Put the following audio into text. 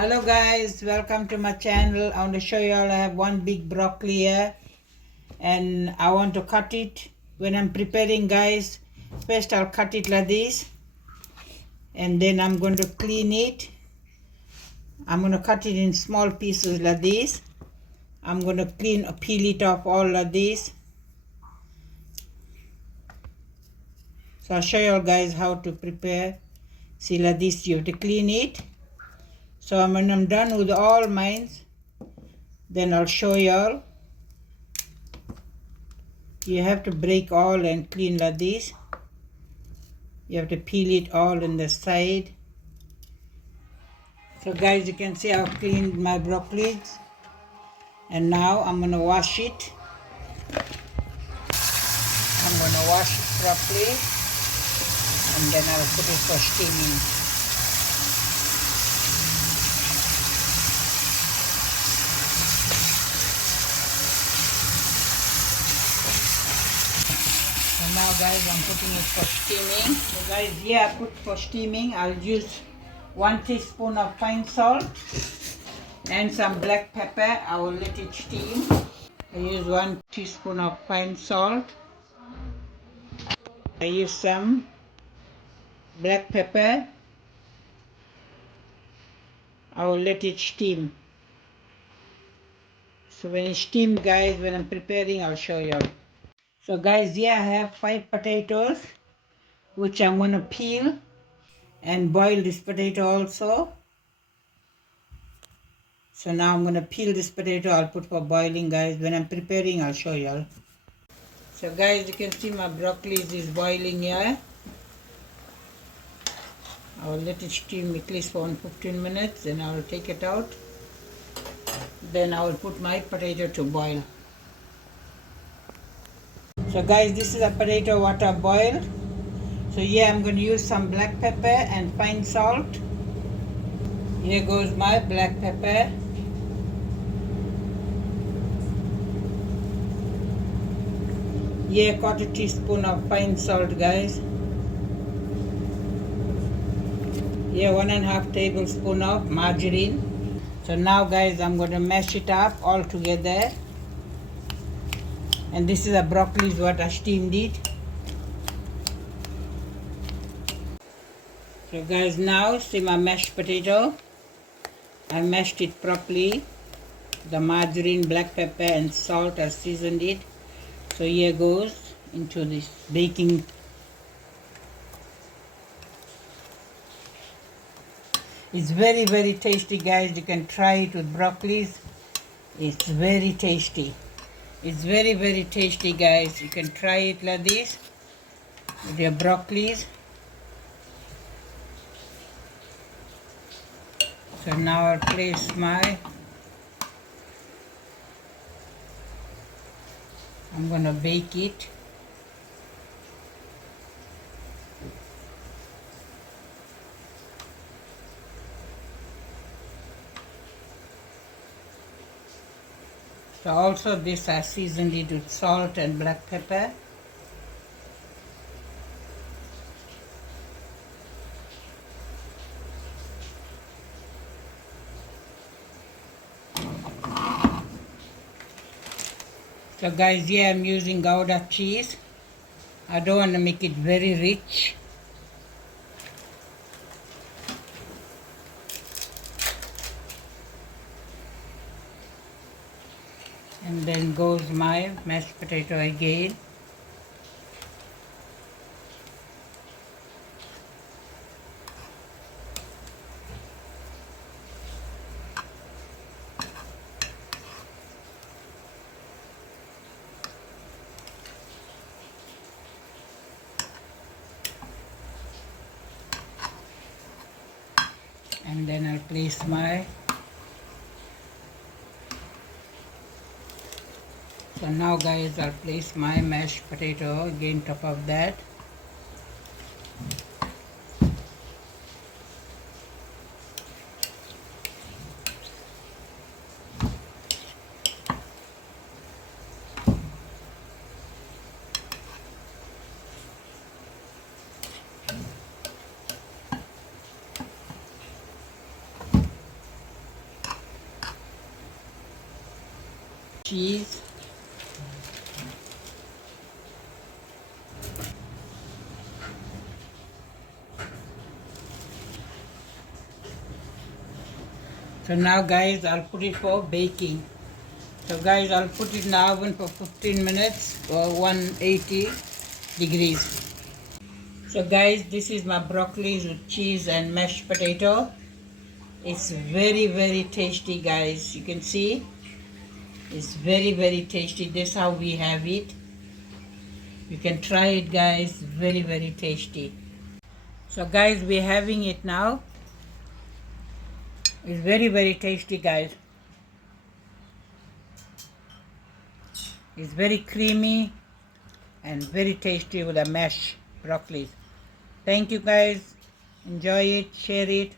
Hello guys, welcome to my channel. I want to show you all I have one big broccoli here and I want to cut it. When I'm preparing guys, first I'll cut it like this and then I'm going to clean it. I'm going to cut it in small pieces like this. I'm going to peel it off all like this. So I'll show you all guys how to prepare. See, like this you have to clean it. So when I'm done with all mine, then I'll show you all. You have to break all and clean like this. You have to peel it all on the side. So guys, you can see I've cleaned my broccoli. And now I'm going to wash it. I'm going to wash it properly. And then I'll put it for steaming. So now guys, I'm putting it for steaming. So guys, here I put for steaming. I'll use 1 teaspoon of fine salt and some black pepper. I will let it steam. I use 1 teaspoon of fine salt. I use some black pepper. I will let it steam. So when it steams guys, when I'm preparing, I'll show you. So guys, here I have 5 potatoes which I'm going to peel and boil this potato also. So now I'm going to peel this potato. I'll put for boiling guys. When I'm preparing, I'll show you all. So guys, you can see my broccoli is boiling here. I will let it steam at least for 15 minutes. Then I will take it out. Then I will put my potato to boil. So guys, this is a potato water boiled. So here I'm going to use some black pepper and fine salt. Here goes my black pepper. Here 1/4 teaspoon of fine salt guys. Here 1.5 tablespoon of margarine. So now guys, I'm going to mash it up all together. And this is the broccoli what I steamed it. So guys, now see my mashed potato. I mashed it properly. The margarine, black pepper and salt, I seasoned it. So here goes into this baking. It's very tasty guys. You can try it with broccoli. It's very tasty. It's very tasty guys. You can try it like this with your broccoli. So now I'll place I'm going to bake it. So also this I seasoned it with salt and black pepper. So guys, here I'm using Gouda cheese. I don't want to make it very rich. And then goes my mashed potato again. And then I'll place my. So now guys, I'll place my mashed potato again top of that. cheese. So now guys, I'll put it for baking. So guys, I'll put it in the oven for 15 minutes or 180 degrees. So guys, this is my broccoli with cheese and mashed potato. It's very tasty guys. You can see it's very tasty. This is how we have it. You can try it guys. Very tasty. So guys, we're having it now. It's very tasty guys. It's very creamy and very tasty with a mashed broccoli. Thank you guys. Enjoy it, share it.